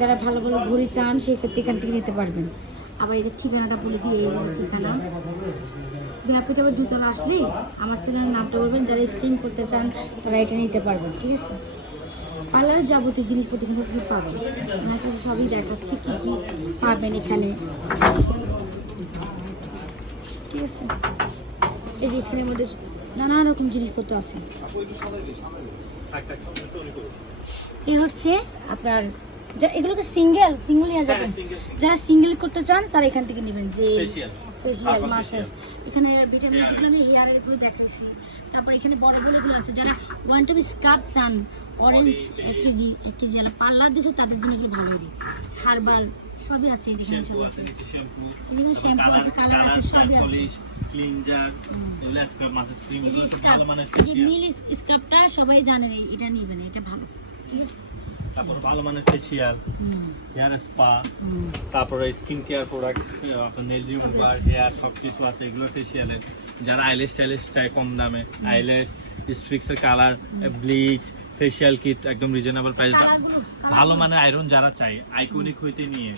যারা ভালো ভালো ঘড়ি চান, সেক্ষেত্রে এখান থেকে নিতে পারবেন। আবার যে ঠিকানাটা বলে দিয়ে এই ঠিকানা। ব্যাপারটা আবার জুতলা আসলেই আমার চ্যানেলের নামটা বলবেন, যারা স্টিম করতে চান, তারা এটা নিতে পারবেন, ঠিক আছে? পার্লারের যাবতীয় জিনিসপত্র কিন্তু পাবেন। আমার সাথে সবই দেখাচ্ছি, কী কী পাবেন এখানে। ঠিক আছে? এই যে এখানের মধ্যে নানা রকম জিনিসপত্র আছে। এ হচ্ছে আপনার যা- এগুলোকে সিঙ্গেল সিঙ্গেল নেওয়া যাবে যারা সিঙ্গেল করতে চান তারা এখান থেকে নেবেন। যে. ফেসিয়াল মাসাজ এখানে ভিটামিন যেগুলো আমি হেয়ারেরগুলো দেখাইছি। তারপর এখানে বড় বড়গুলো আছে। যারা ওয়ান টু স্কাপ চান অরেঞ্জ এক কেজি এক কেজি আলা পার্লার দিছে তাদের জন্য এগুলো ভালোই রে হার্বাল সবই আছে এখানে সব আছে এখানে শ্যাম্পু আছে কালার আছে সবই আছে। ক্লিনজার এগুলো স্ক্রাব মাসাজ ক্রিম এগুলো ভালো যে ফেসিয়াল নীল স্কাপটা সবাই জানেন এটা নেবেন এটা ভালো। ঠিক আছে? তারপর ভালো মানের ফেসিয়াল হেয়ার স্পা তারপরে স্কিন কেয়ার প্রোডাক্ট আপনার নেল রিমুভার হেয়ার সব কিছু আছে এগুলো ফেসিয়ালের যারা আইলেস টাইলেস চায় কম দামে আইলেস স্ট্রিক্সের কালার ব্লিচ ফেসিয়াল কিট একদম রিজনেবল প্রাইস ভালো মানের আয়রন যারা চাই আইকনিক হইতে নিয়ে।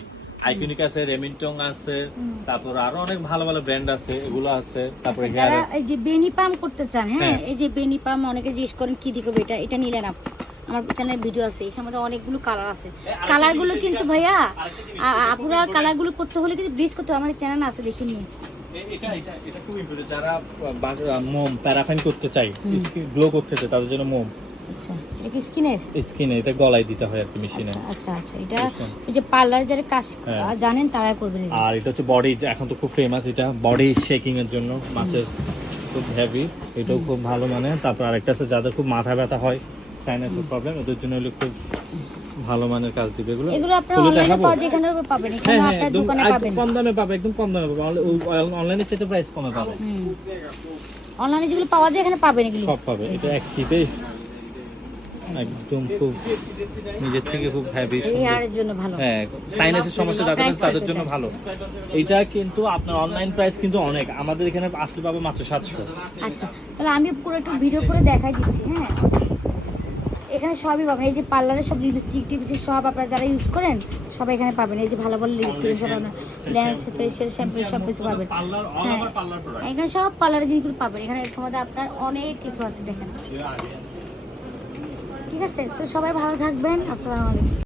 আইকনিক আছে রেমিনটং আছে তারপর আরও অনেক ভালো ভালো ব্র্যান্ড আছে এগুলো আছে তারপরে আচ্ছা, যারা হেয়ার এই যে বেনি পাম করতে চান হ্যাঁ হ্যাঁ। এই যে বেনি পাম অনেকে জিজ্ঞেস করেন কি দিয়ে করবে এটা এটা নিলেন আপ আমার চ্যানেলে ভিডিও আছে এখানে মধ্যে অনেকগুলো কালার আছে। কালারগুলো কিন্তু ভাইয়া আপুরা কালারগুলো করতে হলে কিন্তু ব্লিচ করতে হবে আমার চ্যানেল আছে দেখে নিন। যারা মোম প্যারাফাইন করতে চাই গ্লো করতে চাই তাদের জন্য মোম। আচ্ছা এটা কি স্কিনের? স্কিনে এটা গলায় দিতে হয় আর কি মেশিনে আচ্ছা আচ্ছা আচ্ছা এটা এই যে পার্লার যারা কাজ হ্যাঁ। জানেন তারা করবেন আর এটা হচ্ছে বডি এখন তো খুব ফেমাস এটা বডি শেকিং এর জন্য খুব হেভি এটাও খুব ভালো মানে। তারপর আরেকটা আছে যাদের খুব মাথা ব্যথা হয় সাইনাসের প্রবলেম ওদের জন্য হলো খুব ভালো মানের কাজ দিবে এগুলো। এগুলো আপনারা অনলাইনে? পাওয়া যায় এখানে পাবেন হ্যাঁ এখানে হ্যাঁ আপনার একদম দোকানে পাবেন। কম দামে পাবে একদম কম দামে পাবে। অনলাইনে চেয়ে প্রাইস কমে পাবে অনলাইনে যেগুলো পাওয়া যায় এখানে পাবেন এগুলো। সব পাবে এটা এক চিপে একদম খুব নিজের থেকে খুব হ্যাভি হেয়ারের জন্য ভালো। হ্যাঁ সাইনাসের সমস্যা যাদের আছে তাদের জন্য ভালো। এটা কিন্তু আপনার অনলাইন প্রাইস কিন্তু অনেক। আমাদের এখানে আসলে পাবে মাত্র সাতশো। আচ্ছা তাহলে আমি পুরো একটু ভিডিও করে দেখাই দিচ্ছি হ্যাঁ? এখানে সবই পাবেন। এই যে পার্লারের সব লিপস্টিক টিপস্টিক সব আপনারা যারা ইউজ করেন সবাই এখানে পাবেন। এই যে ভালো ভালো লিপস্টিক সব আপনার ল্যান্স ফেসিয়াল শ্যাম্পু সব কিছু পাবেন। হ্যাঁ। এখানে সব পার্লারের জিনিসগুলো পাবেন। এখানে এর মধ্যে আপনার অনেক কিছু আছে দেখেন। ঠিক আছে? তো সবাই ভালো থাকবেন। আসসালামু আলাইকুম।